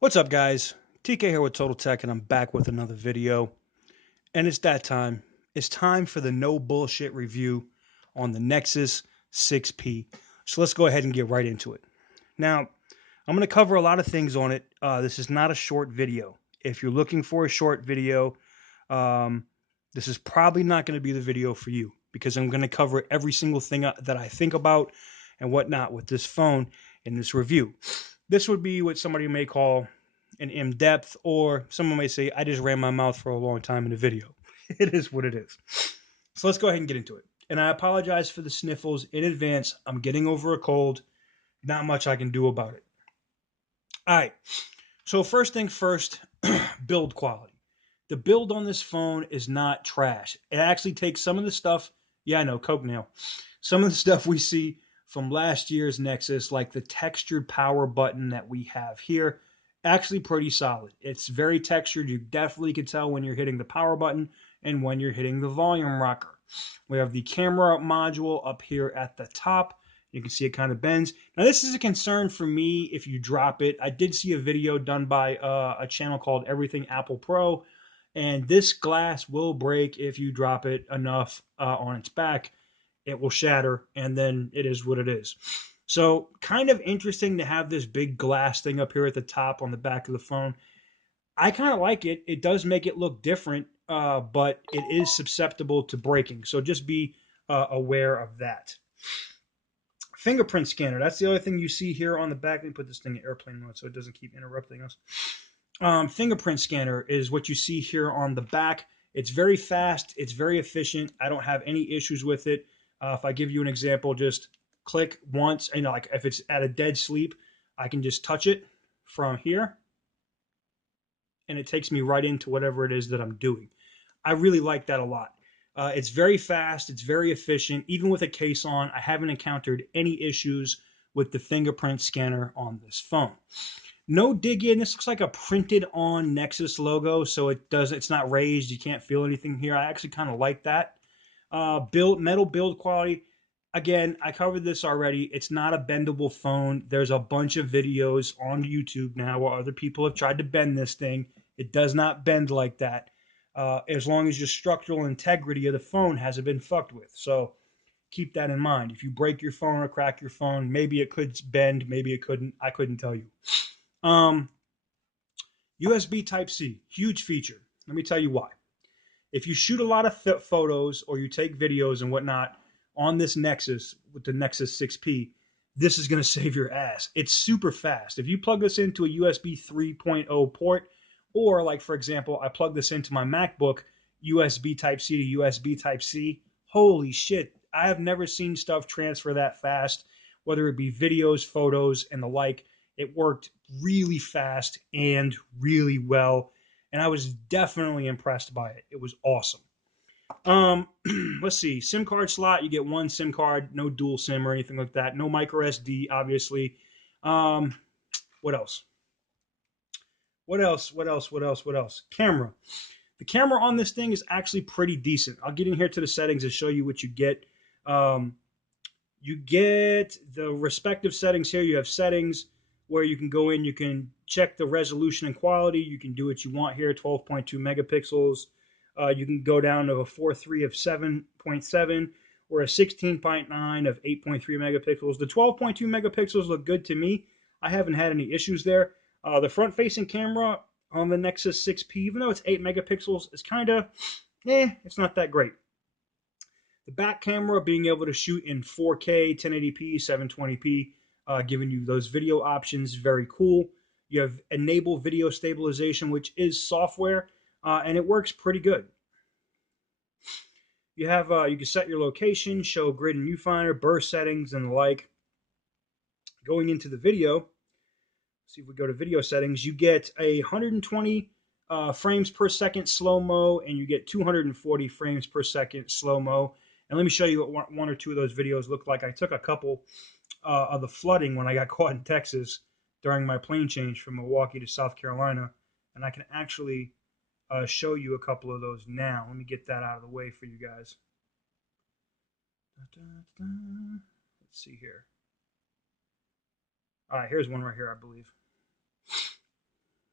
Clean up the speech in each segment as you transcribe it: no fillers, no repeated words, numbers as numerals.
What's up, guys? TK here with Total Tech, and I'm back with another video. And it's that time. It's time for the no bullshit review on the Nexus 6P. So let's go ahead and get right into it. Now, I'm going to cover a lot of things on it. This is not a short video. If you're looking for a short video, um, this is probably not going to be the video for you because I'm going to cover every single thing that I think about and whatnot with this phone in this review. This would be what somebody may call an in-depth, or someone may say, I just ran my mouth for a long time in a video. It is what it is. So let's go ahead and get into it. And I apologize for the sniffles in advance. I'm getting over a cold. Not much I can do about it. All right. So first thing first, build quality. The build on this phone is not trash. It actually takes some of the stuff, yeah, I know, Coke nail. Some of the stuff we see from last year's Nexus, like the textured power button that we have here, actually pretty solid. It's very textured. You definitely can tell when you're hitting the power button and when you're hitting the volume rocker. We have the camera module up here at the top. You can see it kind of bends. Now, this is a concern for me if you drop it. I did see a video done by a channel called Everything Apple Pro, and this glass will break if you drop it enough on its back. It will shatter, and then it is what it is. So, kind of interesting to have this big glass thing up here at the top on the back of the phone. I kind of like it. It does make it look different, but it is susceptible to breaking. So, just be aware of that. Fingerprint scanner. That's the other thing you see here on the back. Let me put this thing in airplane mode so it doesn't keep interrupting us. Fingerprint scanner is what you see here on the back. It's very fast. It's very efficient. I don't have any issues with it. If I give you an example, just click once, and like if it's at a dead sleep, I can just touch it from here, and it takes me right into whatever it is that I'm doing. I really like that a lot. It's very fast. It's very efficient. Even with a case on, I haven't encountered any issues with the fingerprint scanner on this phone. No dig in. This looks like a printed on Nexus logo, so it's not raised. You can't feel anything here. I actually kind of like that. Metal build quality. Again, I covered this already. It's not a bendable phone. There's a bunch of videos on YouTube now where other people have tried to bend this thing. It does not bend like that. As long as your structural integrity of the phone hasn't been fucked with. So keep that in mind. If you break your phone or crack your phone, maybe it could bend, maybe it couldn't. I couldn't tell you. Um, USB Type C, huge feature. Let me tell you why. If you shoot a lot of photos or you take videos and whatnot on this Nexus with the Nexus 6P, this is going to save your ass. It's super fast. If you plug this into a USB 3.0 port, or like for example, I plug this into my MacBook, USB Type C to USB Type C, holy shit, I have never seen stuff transfer that fast, whether it be videos, photos, and the like. It worked really fast and really well, and I was definitely impressed by it. It was awesome. Let's see. SIM card slot. You get one SIM card, no dual SIM or anything like that. No micro SD, obviously. Um, what else? What else? What else? What else? What else? Camera. The camera on this thing is actually pretty decent. I'll get in here to the settings and show you what you get. Um, you get the respective settings here. You have settings where you can go in, you can check the resolution and quality. You can do what you want here, 12.2 megapixels. You can go down to a 4.3 of 7.7 or a 16.9 of 8.3 megapixels. The 12.2 megapixels look good to me. I haven't had any issues there. The front-facing camera on the Nexus 6P, even though it's 8 megapixels, is kind of, it's not that great. The back camera being able to shoot in 4K, 1080p, 720p, giving you those video options, very cool. You have enable video stabilization, which is software, and it works pretty good. You have you can set your location, show grid and viewfinder, burst settings, and the like. Going into the video, see if we go to video settings, you get a 120 frames per second slow-mo, and you get 240 frames per second slow-mo. And let me show you what one or two of those videos look like. I took a couple of the flooding when I got caught in Texas during my plane change from Milwaukee to South Carolina, and I can actually show you a couple of those now. Let me get that out of the way for you guys. Let's see here. All right, here's one right here, I believe.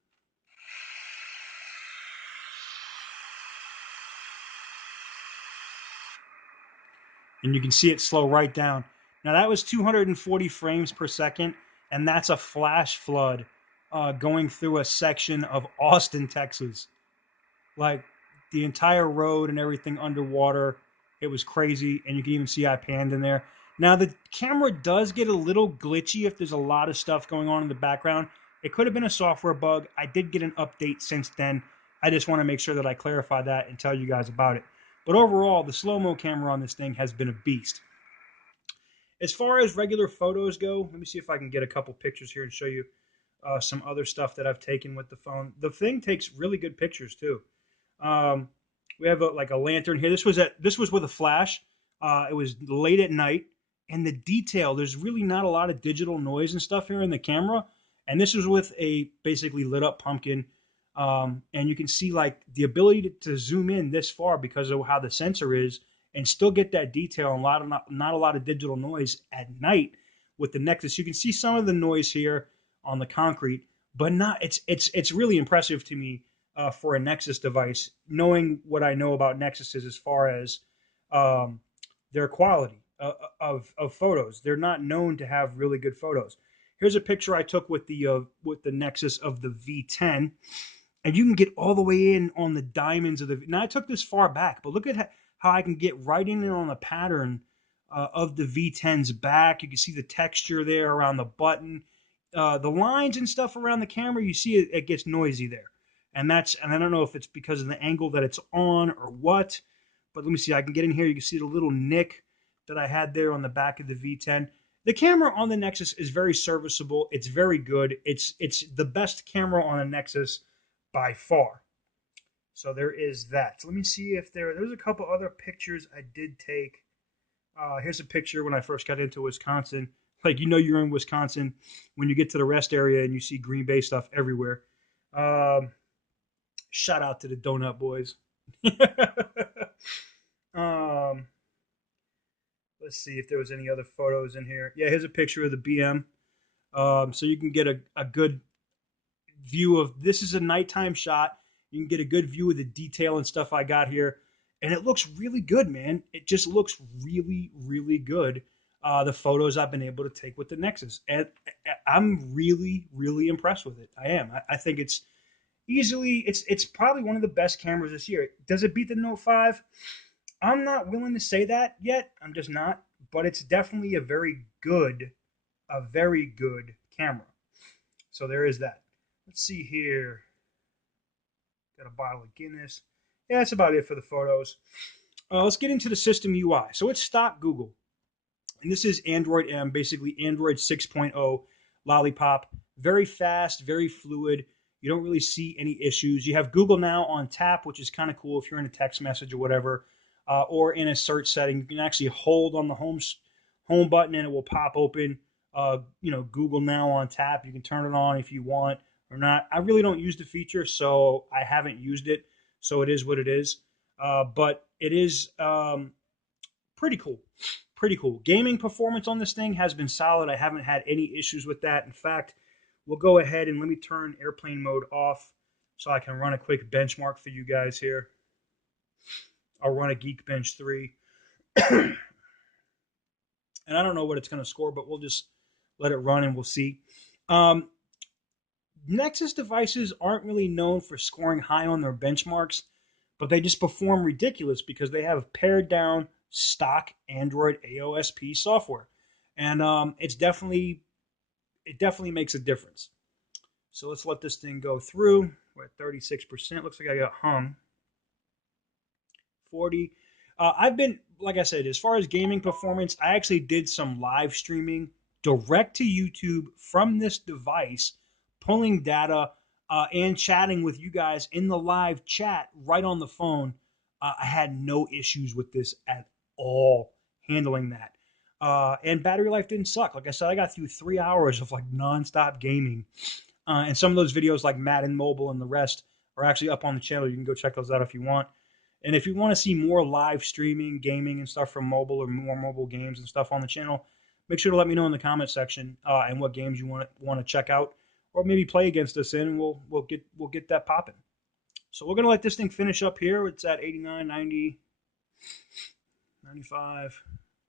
and you can see it slow right down. Now that was 240 frames per second, and that's a flash flood going through a section of Austin, Texas. Like the entire road and everything underwater. It was crazy, and you can even see I panned in there. Now the camera does get a little glitchy if there's a lot of stuff going on in the background. It could have been a software bug. I did get an update since then. I just want to make sure that I clarify that and tell you guys about it. But overall, the slow-mo camera on this thing has been a beast. As far as regular photos go, let me see if I can get a couple pictures here and show you some other stuff that I've taken with the phone. The thing takes really good pictures too. Um, we have like a lantern here. This was with a flash. It was late at night, and the detail. There's really not a lot of digital noise and stuff here in the camera. And this was with a basically lit up pumpkin. And you can see like the ability to zoom in this far because of how the sensor is, and still get that detail and not a lot of digital noise at night with the Nexus. You can see some of the noise here on the concrete, but not. It's really impressive to me for a Nexus device, knowing what I know about Nexuses as far as um, their quality of photos. They're not known to have really good photos. Here's a picture I took with the Nexus of the V10, and you can get all the way in on the diamonds of the. Now I took this far back, but look at how I can get right in on the pattern of the V10's back. You can see the texture there around the button, the lines and stuff around the camera. You see it gets noisy there, and I don't know if it's because of the angle that it's on or what. But let me see. I can get in here. You can see the little nick that I had there on the back of the V10. The camera on the Nexus is very serviceable. It's very good. It's the best camera on a Nexus by far. So there is that. So let me see if there's a couple other pictures I did take. Here's a picture when I first got into Wisconsin. Like, you're in Wisconsin when you get to the rest area and you see Green Bay stuff everywhere. Shout out to the Donut Boys. um, let's see if there was any other photos in here. Yeah, here's a picture of the BM. So you can get a good view of, this is a nighttime shot. You can get a good view of the detail and stuff I got here. And it looks really good, man. It just looks really, really good. The photos I've been able to take with the Nexus. And I'm really, really impressed with it. I am. I think it's probably one of the best cameras this year. Does it beat the Note 5? I'm not willing to say that yet. I'm just not. But it's definitely a very good camera. So there is that. Let's see here. Got a bottle of Guinness. Yeah, that's about it for the photos. Let's get into the system UI. So it's stock Google. And this is Android M, basically Android 6.0 Lollipop. Very fast, very fluid. You don't really see any issues. You have Google Now on tap, which is kind of cool if you're in a text message or whatever, or in a search setting. You can actually hold on the home button and it will pop open. Google Now on tap. You can turn it on if you want or not. I really don't use the feature, so I haven't used it. So it is what it is. But it is pretty cool. Pretty cool. Gaming performance on this thing has been solid. I haven't had any issues with that. In fact, we'll go ahead and let me turn airplane mode off so I can run a quick benchmark for you guys here. I'll run a Geekbench 3. And I don't know what it's going to score, but we'll just let it run and we'll see. Nexus devices aren't really known for scoring high on their benchmarks, but they just perform ridiculous because they have pared down stock Android AOSP software, and it definitely makes a difference. So let's let this thing go through. We're at 36%. Looks like I got hung. 40. I've been, like I said, as far as gaming performance, I actually did some live streaming direct to YouTube from this device, pulling data and chatting with you guys in the live chat right on the phone. I had no issues with this at all handling that. And battery life didn't suck. Like I said, I got through 3 hours of like nonstop gaming. And some of those videos like Madden Mobile and the rest are actually up on the channel. You can go check those out if you want. And if you want to see more live streaming, gaming, and stuff from mobile, or more mobile games and stuff on the channel, make sure to let me know in the comment section and what games you want to check out, or maybe play against us in, and we'll get that popping. So we're gonna let this thing finish up here. It's at 89, 90, 95.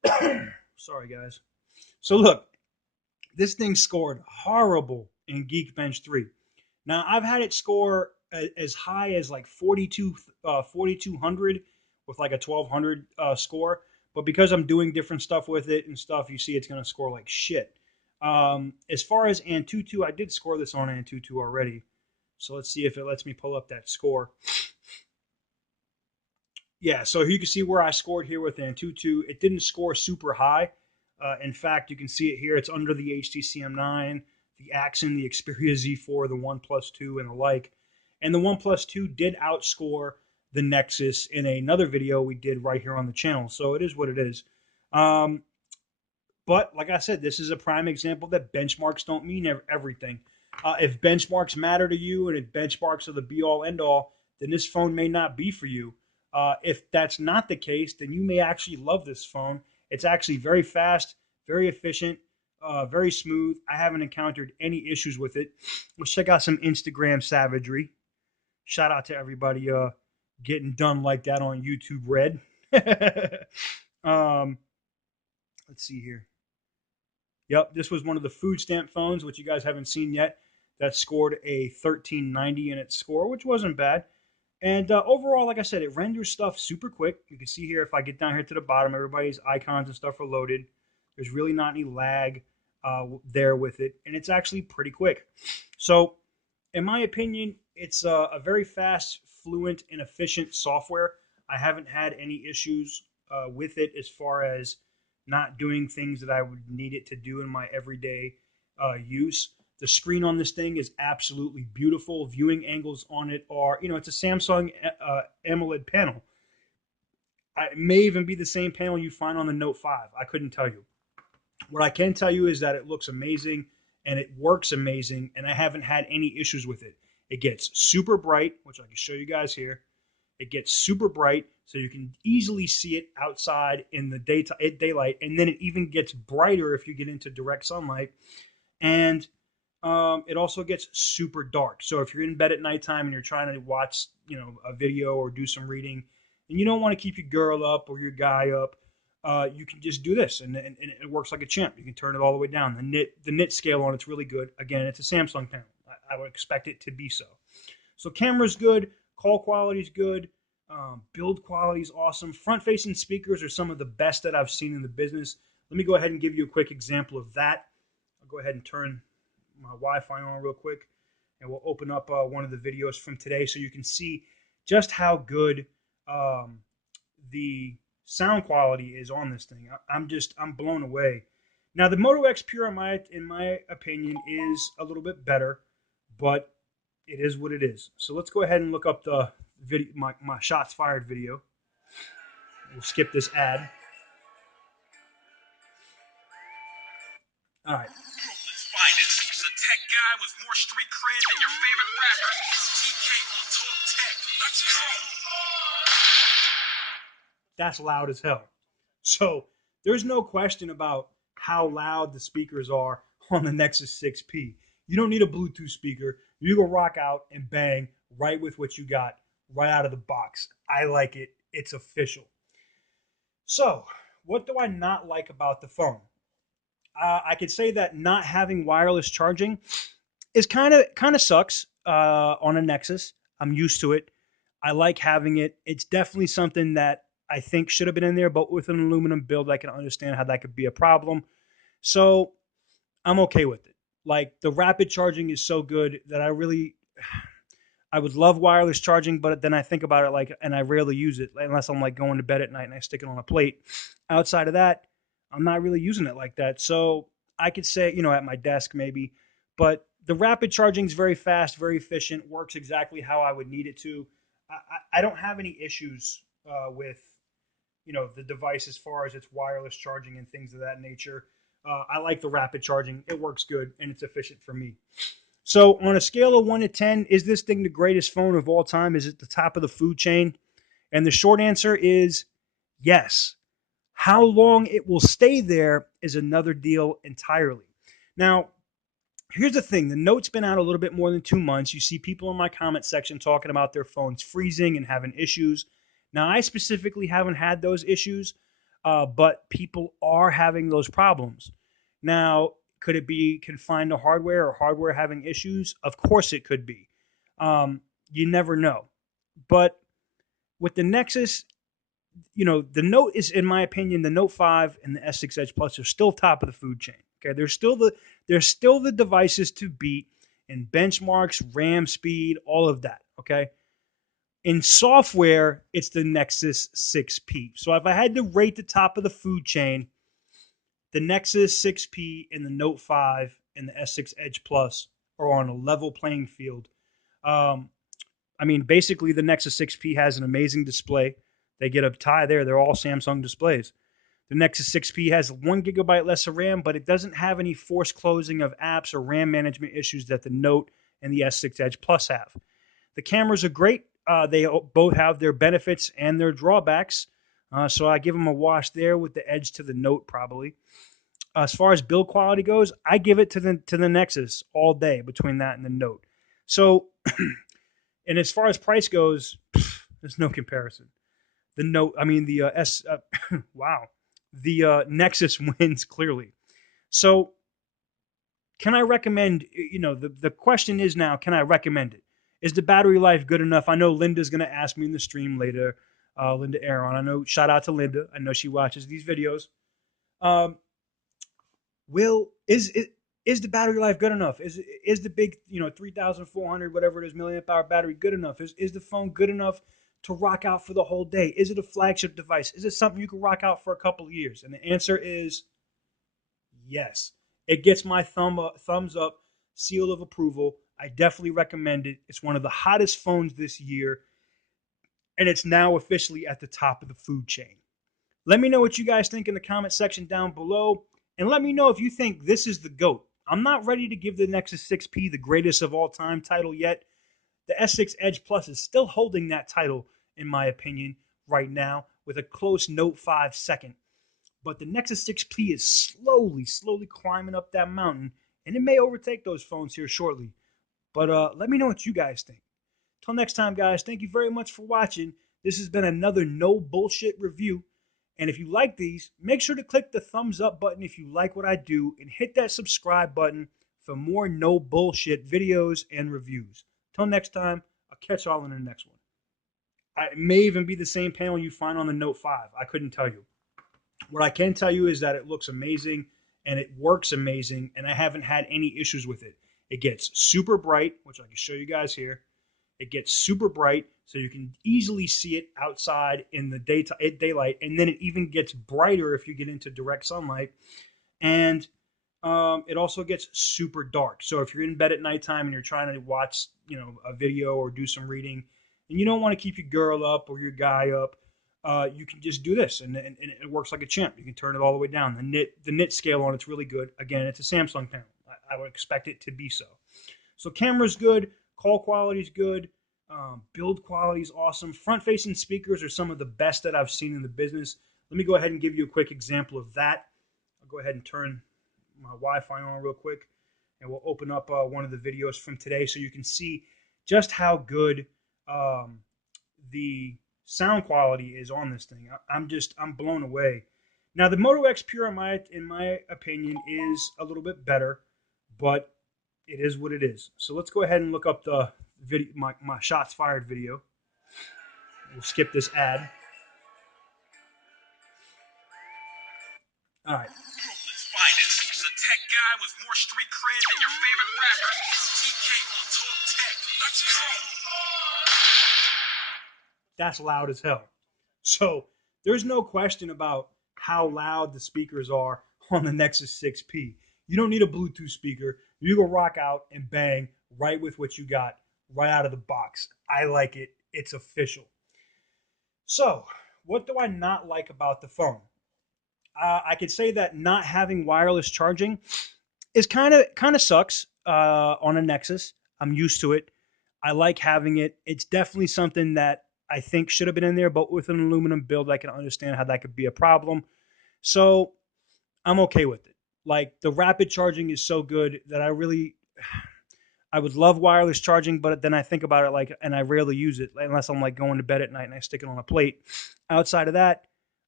Sorry, guys. So look, this thing scored horrible in Geekbench 3. Now, I've had it score as high as like 4,200 with like a 1,200 score. But because I'm doing different stuff with it and stuff, you see it's going to score like shit. As far as Antutu, I did score this on Antutu already. So let's see if it lets me pull up that score. Yeah, so you can see where I scored here with Antutu. It didn't score super high. In fact, you can see it here. It's under the HTC M9, the Axon, the Xperia Z4, the OnePlus 2, and the like. And the OnePlus 2 did outscore the Nexus in another video we did right here on the channel. So it is what it is. Um, but like I said, this is a prime example that benchmarks don't mean everything. If benchmarks matter to you and if benchmarks are the be all end all, then this phone may not be for you. If that's not the case, then you may actually love this phone. It's actually very fast, very efficient, very smooth. I haven't encountered any issues with it. Let's check out some Instagram savagery. Shout out to everybody getting done like that on YouTube Red. um, let's see here. Yep, this was one of the food stamp phones, which you guys haven't seen yet. That scored a 1390 in its score, which wasn't bad. And overall, like I said, it renders stuff super quick. You can see here, if I get down here to the bottom, everybody's icons and stuff are loaded. There's really not any lag there with it, and it's actually pretty quick. So, in my opinion, it's a very fast, fluent, and efficient software. I haven't had any issues with it as far as not doing things that I would need it to do in my everyday use. The screen on this thing is absolutely beautiful. Viewing angles on it are, it's a Samsung AMOLED panel. It may even be the same panel you find on the Note 5. I couldn't tell you. What I can tell you is that it looks amazing and it works amazing, and I haven't had any issues with it. It gets super bright, which I can show you guys here. It gets super bright, so you can easily see it outside in the daylight, and then it even gets brighter if you get into direct sunlight. And it also gets super dark. So if you're in bed at nighttime and you're trying to watch, a video or do some reading, and you don't want to keep your girl up or your guy up, you can just do this, and it works like a champ. You can turn it all the way down. The nit scale on it's really good. Again, it's a Samsung panel. I would expect it to be so. So camera's good, call quality's good, build quality's awesome. Front-facing speakers are some of the best that I've seen in the business. Let me go ahead and give you a quick example of that. I'll go ahead and turn my Wi-Fi on real quick, and we'll open up one of the videos from today so you can see just how good the sound quality is on this thing. I'm blown away. Now the Moto X Pure, in my opinion, is a little bit better, but it is what it is. So let's go ahead and look up the video, my shots fired video. We'll skip this ad. All right. Brooklyn's finest. He's a tech guy with more street cred than your favorite rapper. It's TK on Total Tech. Let's go. That's loud as hell. So there's no question about how loud the speakers are on the Nexus 6P. You don't need a Bluetooth speaker. You can rock out and bang right with what you got right out of the box. I like it. It's official. So, what do I not like about the phone? I could say that not having wireless charging is kind of sucks on a Nexus. I'm used to it. I like having it. It's definitely something that I think should have been in there, but with an aluminum build, I can understand how that could be a problem. So I'm okay with it. Like the rapid charging is so good that I would love wireless charging, but then I think about it and I rarely use it unless I'm like going to bed at night and I stick it on a plate. Outside of that, I'm not really using it like that. So I could say, at my desk maybe, but the rapid charging is very fast, very efficient, works exactly how I would need it to. I don't have any issues with, the device as far as its wireless charging and things of that nature. I like the rapid charging. It works good and it's efficient for me. So on a scale of 1 to 10, is this thing the greatest phone of all time? Is it the top of the food chain? And the short answer is yes. How long it will stay there is another deal entirely. Now, here's the thing. The Note's been out a little bit more than 2 months. You see people in my comment section talking about their phones freezing and having issues. Now, I specifically haven't had those issues. but people are having those problems. Now, could it be confined to hardware or hardware having issues? Of course, it could be. You never know. But with the Nexus, the Note is, in my opinion, the Note 5 and the S6 Edge Plus are still top of the food chain. Okay, they're still the devices to beat in benchmarks, RAM speed, all of that. Okay, in software, it's the Nexus 6P. So if I had to rate the top of the food chain, the Nexus 6P and the Note 5 and the S6 Edge Plus are on a level playing field. Um, I mean, basically, the Nexus 6P has an amazing display. They get a tie there. They're all Samsung displays. The Nexus 6P has 1 GB less of RAM, but it doesn't have any forced closing of apps or RAM management issues that the Note and the S6 Edge Plus have. The cameras are great. They both have their benefits and their drawbacks. So I give them a wash there with the Edge to the Note, probably. As far as build quality goes, I give it to the Nexus all day between that and the Note. So, and as far as price goes, there's no comparison. The Note, I mean the wow, the Nexus wins clearly. So, can I recommend? The question is now, can I recommend it? Is the battery life good enough? I know Linda's going to ask me in the stream later. Linda Aaron, I know. Shout out to Linda. I know she watches these videos. Um, will is the battery life good enough? Is the big 3,400 whatever it is milliamp hour battery good enough? Is the phone good enough to rock out for the whole day? Is it a flagship device? Is it something you can rock out for a couple of years? And the answer is yes. It gets my thumbs up, seal of approval. I definitely recommend it. It's one of the hottest phones this year, and it's now officially at the top of the food chain. Let me know what you guys think in the comment section down below, and let me know if you think this is the GOAT. I'm not ready to give the Nexus 6P the greatest of all time title yet. The S6 Edge Plus is still holding that title, in my opinion, right now, with a close Note 5 second. But the Nexus 6P is slowly climbing up that mountain, and it may overtake those phones here shortly. But let me know what you guys think. Till next time, guys, thank you very much for watching. This has been another no bullshit review. And if you like these, make sure to click the thumbs up button if you like what I do, and hit that subscribe button for more no bullshit videos and reviews. Till next time, I'll catch y'all in the next one. It may even be the same panel you find on the Note 5. I couldn't tell you. What I can tell you is that it looks amazing and it works amazing, and I haven't had any issues with it. It gets super bright, which I can show you guys here. It gets super bright, so you can easily see it outside in the daylight, and then it even gets brighter if you get into direct sunlight. And it also gets super dark. So if you're in bed at nighttime and you're trying to watch, a video or do some reading, and you don't want to keep your girl up or your guy up, you can just do this, and it works like a champ. You can turn it all the way down. The nit scale on it's really good. Again, it's a Samsung panel. I would expect it to be so. So camera's good, call quality's good, build quality's awesome. Front-facing speakers are some of the best that I've seen in the business. Let me go ahead and give you a quick example of that. I'll go ahead and turn my Wi-Fi on real quick, and we'll open up one of the videos from today so you can see just how good the sound quality is on this thing. I'm blown away. Now the Moto X Pure, in my opinion, is a little bit better, but it is what it is. So let's go ahead and look up the video, my shots fired video. We'll skip this ad. All right. Brooklyn's finest. He's a tech guy with more street cred than your favorite rapper. It's TK on Total Tech. Let's go. That's loud as hell. So there's no question about how loud the speakers are on the Nexus 6P. You don't need a Bluetooth speaker. You can rock out and bang right with what you got right out of the box. I like it. It's official. So what do I not like about the phone? I could say that not having wireless charging is kind of sucks on a Nexus. I'm used to it. I like having it. It's definitely something that I think should have been in there, but with an aluminum build, I can understand how that could be a problem. So I'm okay with it. Like the rapid charging is so good that I would love wireless charging, but then I think about it and I rarely use it unless I'm like going to bed at night and I stick it on a plate. Outside of that,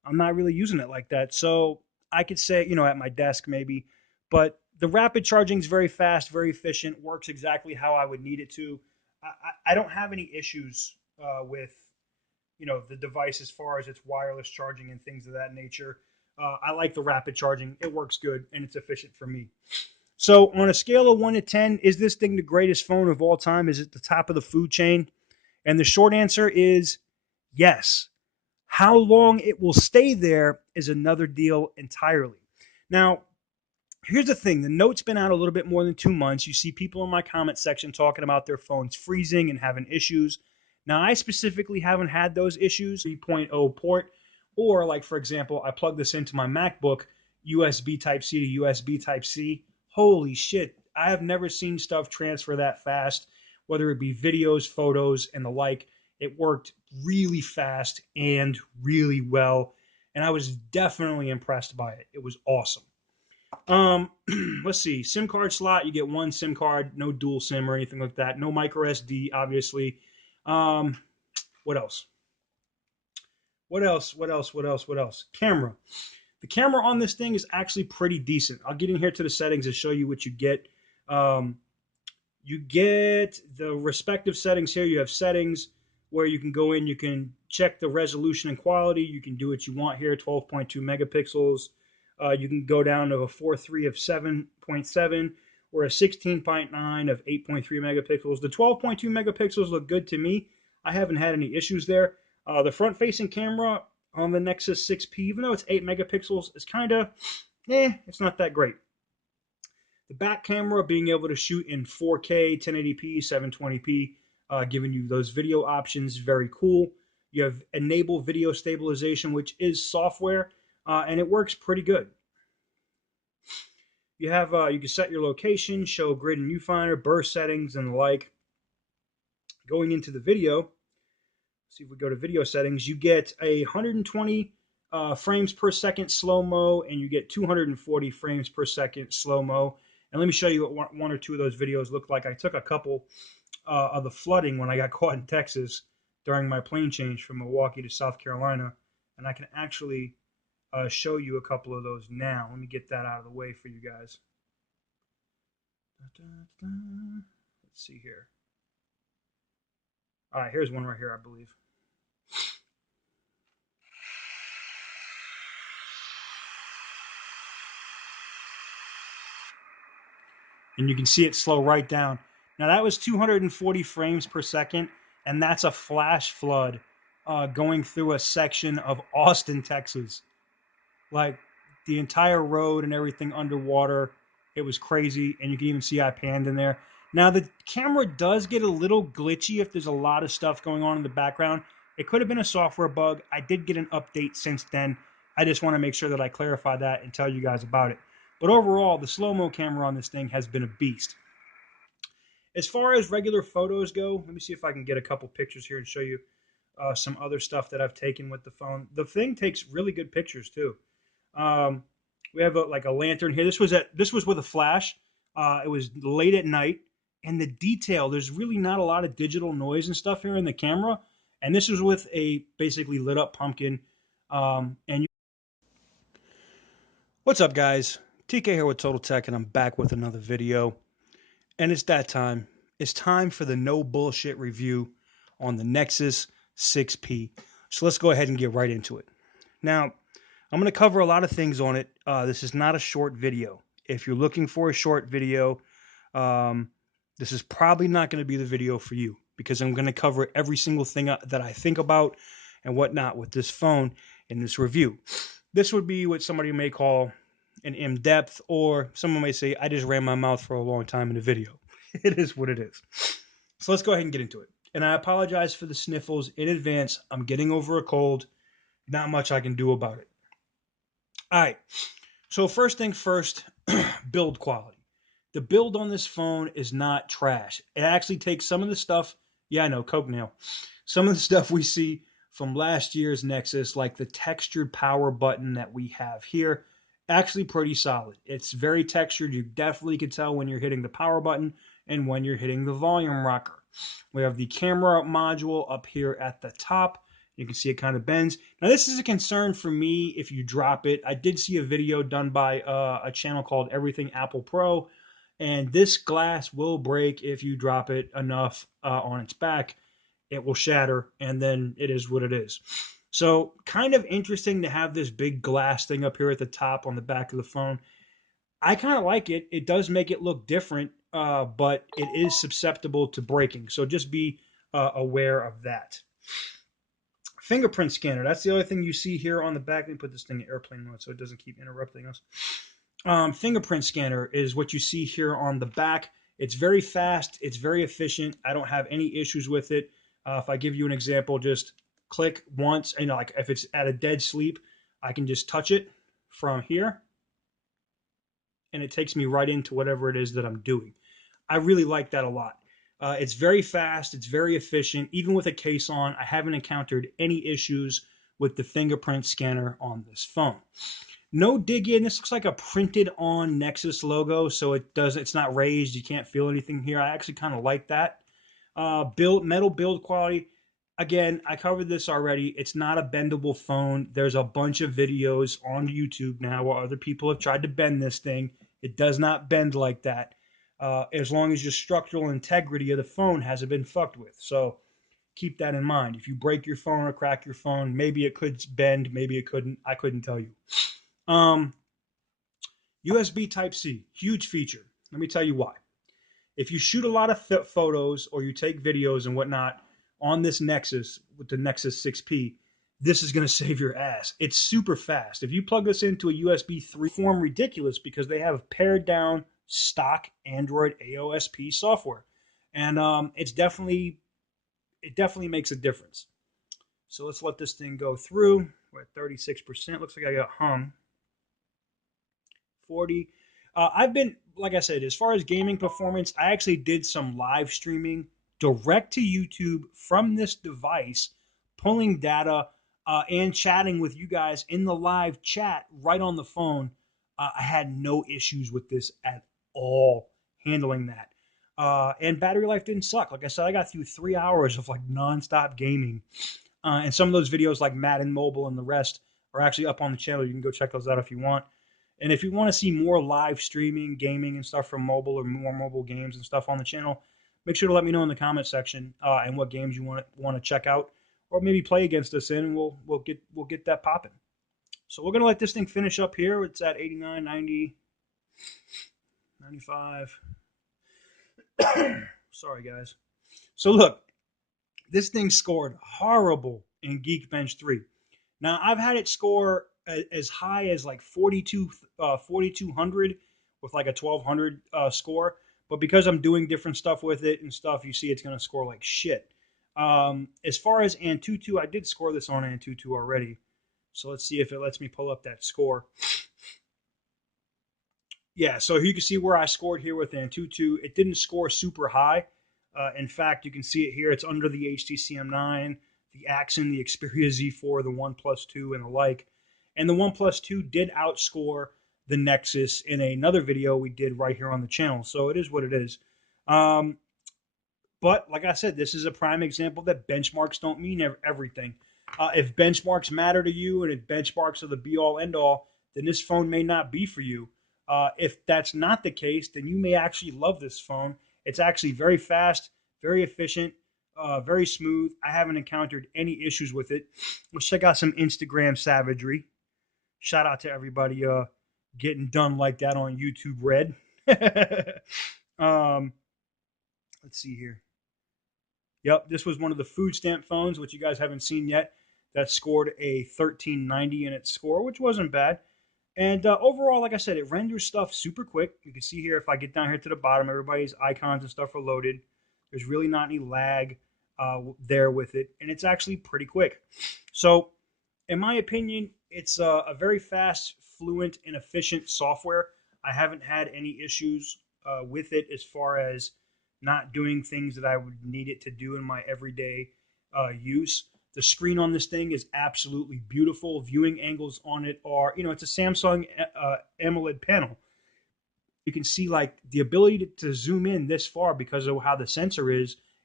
I'm not really using it like that. So I could say, at my desk maybe, but the rapid charging is very fast, very efficient, works exactly how I would need it to. I don't have any issues with the device as far as its wireless charging and things of that nature. I like the rapid charging; it works good and it's efficient for me. So, on a scale of 1 to 10, is this thing the greatest phone of all time? Is it the top of the food chain? And the short answer is yes. How long it will stay there is another deal entirely. Now, here's the thing, the Note's been out a little bit more than 2 months. You see people in my comment section talking about their phones freezing and having issues. Now, I specifically haven't had those issues. 3.0 port, or like, for example, I plug this into my MacBook, USB Type C to USB Type C. Holy shit, I have never seen stuff transfer that fast, whether it be videos, photos, and the like. It worked really fast and really well, and I was definitely impressed by it. It was awesome. Let's see. SIM card slot, you get one SIM card, no dual SIM or anything like that. No micro SD, obviously. Um, what else? What else? What else? What else? What else? Camera. The camera on this thing is actually pretty decent. I'll get in here to the settings and show you what you get. Um, you get the respective settings here. You have settings where you can go in, you can check the resolution and quality. You can do what you want here, 12.2 megapixels. You can go down to a 4.3 of 7.7 or a 16.9 of 8.3 megapixels. The 12.2 megapixels look good to me. I haven't had any issues there. The front-facing camera on the Nexus 6P, even though it's 8 megapixels, is kind of, it's not that great. The back camera being able to shoot in 4K, 1080p, 720p, giving you those video options, very cool. You have enable video stabilization, which is software, and it works pretty good. You have you can set your location, show grid and viewfinder, burst settings, and the like. Going into the video, see if we go to video settings, you get 120 frames per second slow-mo, and you get 240 frames per second slow-mo. And let me show you what one or two of those videos look like. I took a couple of the flooding when I got caught in Texas during my plane change from Milwaukee to South Carolina, and I can actually show you a couple of those now. Let me get that out of the way for you guys. Let's see here. All right, here's one right here, I believe. And you can see it slow right down. Now that was 240 frames per second, and that's a flash flood going through a section of Austin, Texas. Like the entire road and everything underwater. It was crazy, and you can even see I panned in there. Now the camera does get a little glitchy if there's a lot of stuff going on in the background. It could have been a software bug. I did get an update since then. I just want to make sure that I clarify that and tell you guys about it. But overall, the slow-mo camera on this thing has been a beast. As far as regular photos go, let me see if I can get a couple pictures here and show you some other stuff that I've taken with the phone. The thing takes really good pictures too. We have like a lantern here. This was with a flash. It was late at night, and the detail. There's really not a lot of digital noise and stuff here in the camera. And this was with a basically lit up pumpkin. What's up, guys? TK here with Total Tech, and I'm back with another video. And it's that time. It's time for the no bullshit review on the Nexus 6P. So let's go ahead and get right into it. Now, I'm going to cover a lot of things on it. This is not a short video. If you're looking for a short video, this is probably not going to be the video for you, because I'm going to cover every single thing that I think about and whatnot with this phone in this review. This would be what somebody may call an in-depth, or someone may say, I just ran my mouth for a long time in the video. It is what it is. So let's go ahead and get into it. And I apologize for the sniffles in advance. I'm getting over a cold. Not much I can do about it. All right. So first thing first, build quality. The build on this phone is not trash. It actually takes some of the stuff, yeah, I know, Coke nail. Some of the stuff we see from last year's Nexus, like the textured power button that we have here, actually pretty solid. It's very textured. You definitely can tell when you're hitting the power button and when you're hitting the volume rocker. We have the camera module up here at the top, You can see it kind of bends. Now, this is a concern for me if you drop it. I did see a video done by a channel called Everything Apple Pro, and this glass will break if you drop it enough on its back. It will shatter, and then it is what it is. So, kind of interesting to have this big glass thing up here at the top on the back of the phone. I kind of like it. It does make it look different, but it is susceptible to breaking. So just be aware of that. Fingerprint scanner. That's the other thing you see here on the back. Let me put this thing in airplane mode so it doesn't keep interrupting us. Fingerprint scanner is what you see here on the back. It's very fast. It's very efficient. I don't have any issues with it. If I give you an example, just click once, and like if it's at a dead sleep, I can just touch it from here, and it takes me right into whatever it is that I'm doing. I really like that a lot. It's very fast. It's very efficient. Even with a case on, I haven't encountered any issues with the fingerprint scanner on this phone. No dig in. This looks like a printed on Nexus logo, so it's not raised. You can't feel anything here. I actually kind of like that. Metal build quality. Again, I covered this already. It's not a bendable phone. There's a bunch of videos on YouTube now where other people have tried to bend this thing. It does not bend like that. As long as your structural integrity of the phone hasn't been fucked with. So keep that in mind. If you break your phone or crack your phone, maybe it could bend, maybe it couldn't. I couldn't tell you. USB Type-C, huge feature. Let me tell you why. If you shoot a lot of photos or you take videos and whatnot on this Nexus with the Nexus 6P, this is going to save your ass. It's super fast. If you plug this into a USB 3 form, ridiculous because they have pared down stock Android AOSP software, and it definitely makes a difference. So let's let this thing go through. We're at 36%. Looks like I got hung. 40. I've been, like I said, as far as gaming performance, I actually did some live streaming direct to YouTube from this device, pulling data and chatting with you guys in the live chat right on the phone. I had no issues with this at all handling that. And battery life didn't suck. Like I said, I got through 3 hours of like nonstop gaming. And some of those videos like Madden Mobile and the rest are actually up on the channel. You can go check those out if you want. And if you want to see more live streaming, gaming, and stuff from mobile or more mobile games and stuff on the channel, make sure to let me know in the comment section and what games you want to check out, or maybe play against us in, and we'll get that popping. So we're gonna let this thing finish up here. It's at 89, 90, 95. Sorry guys. So look, this thing scored horrible in Geekbench 3. Now, I've had it score as high as like 4,200 with like a 1,200 score. But because I'm doing different stuff with it and stuff, you see it's going to score like shit. As far as Antutu, I did score this on Antutu already. So let's see if it lets me pull up that score. Yeah, so you can see where I scored here with Antutu. It didn't score super high. In fact, you can see it here. It's under the HTC M9, the Axon, the Xperia Z4, the OnePlus 2, and the like. And the OnePlus 2 did outscore the Nexus in another video we did right here on the channel. So it is what it is. But like I said, this is a prime example that benchmarks don't mean everything. If benchmarks matter to you and if benchmarks are the be-all, end-all, then this phone may not be for you. If that's not the case, then you may actually love this phone. It's actually very fast, very efficient, very smooth. I haven't encountered any issues with it. Let's check out some Instagram savagery. Shout out to everybody getting done like that on YouTube Red. Let's see here. Yep, this was one of the food stamp phones, which you guys haven't seen yet. That scored a 1390 in its score, which wasn't bad. And overall, like I said, it renders stuff super quick. You can see here, if I get down here to the bottom, everybody's icons and stuff are loaded. There's really not any lag there with it. And it's actually pretty quick. So, in my opinion, it's a very fast, fluent, and efficient software. I haven't had any issues with it as far as not doing things that I would need it to do in my everyday use. The screen on this thing is absolutely beautiful. Viewing angles on it are, it's a Samsung AMOLED panel. You can see like the ability to zoom in this far because of how the sensor is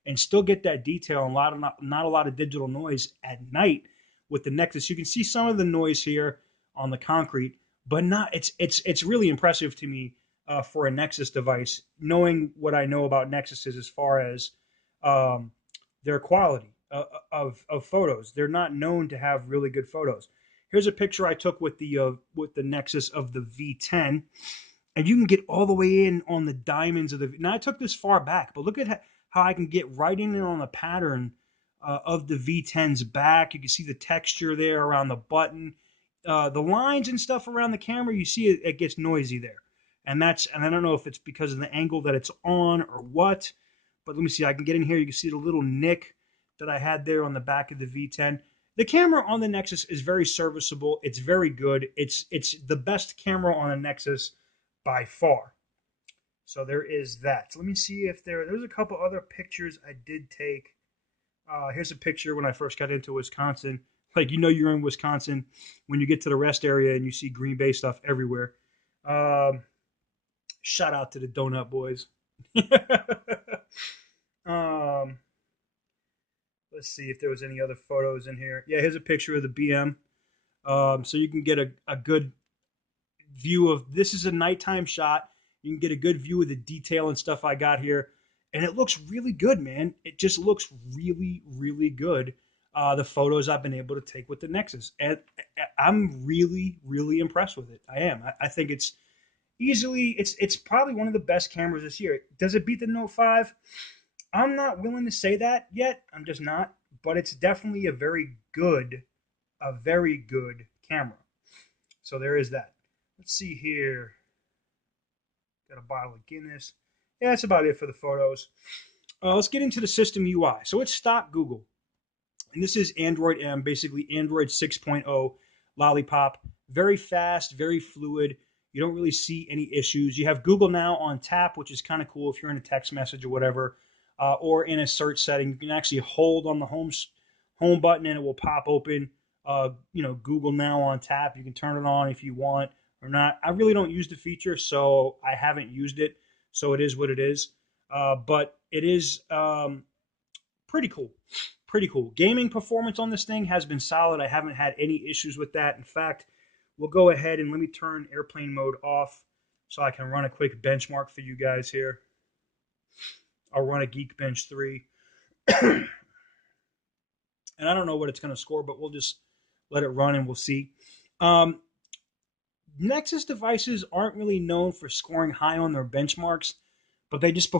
and still get that detail and not a lot of digital noise at night with the Nexus. You can see some of the noise here on the concrete, but not. It's really impressive to me for a Nexus device, knowing what I know about Nexuses as far as um, their quality of photos. They're not known to have really good photos. Here's a picture I took with the Nexus of the V10, and you can get all the way in on the diamonds of the. Now I took this far back, but look at how I can get right in on the pattern of the V10's back. You can see the texture there around the button, the lines and stuff around the camera. You see it gets noisy there, and I don't know if it's because of the angle that it's on or what. But let me see. I can get in here. You can see the little nick that I had there on the back of the V10. The camera on the Nexus is very serviceable. It's very good. It's the best camera on a Nexus by far. So there is that. So let me see if there's a couple other pictures I did take. Here's a picture when I first got into Wisconsin. Like, you're in Wisconsin when you get to the rest area and you see Green Bay stuff everywhere. Shout out to the Donut Boys. um, let's see if there was any other photos in here. Yeah, here's a picture of the BM. So you can get a good view of, this is a nighttime shot. You can get a good view of the detail and stuff I got here. And it looks really good, man. It just looks really, really good. The photos I've been able to take with the Nexus. And I'm really, really impressed with it. I am. I think it's probably one of the best cameras this year. Does it beat the Note 5? I'm not willing to say that yet. I'm just not. But it's definitely a very good camera. So there is that. Let's see here. Got a bottle of Guinness. Yeah, that's about it for the photos. Let's get into the system UI. So it's stock Google. And this is Android M, basically Android 6.0 Lollipop. Very fast, very fluid. You don't really see any issues. You have Google Now on tap, which is kind of cool if you're in a text message or whatever, or in a search setting. You can actually hold on the home button and it will pop open. Google Now on tap. You can turn it on if you want or not. I really don't use the feature, so I haven't used it. So it is what it is. But it is pretty cool. Pretty cool. Gaming performance on this thing has been solid. I haven't had any issues with that. In fact, we'll go ahead and let me turn airplane mode off so I can run a quick benchmark for you guys here. I'll run a Geekbench 3. And I don't know what it's going to score, but we'll just let it run and we'll see. Nexus devices aren't really known for scoring high on their benchmarks, but they just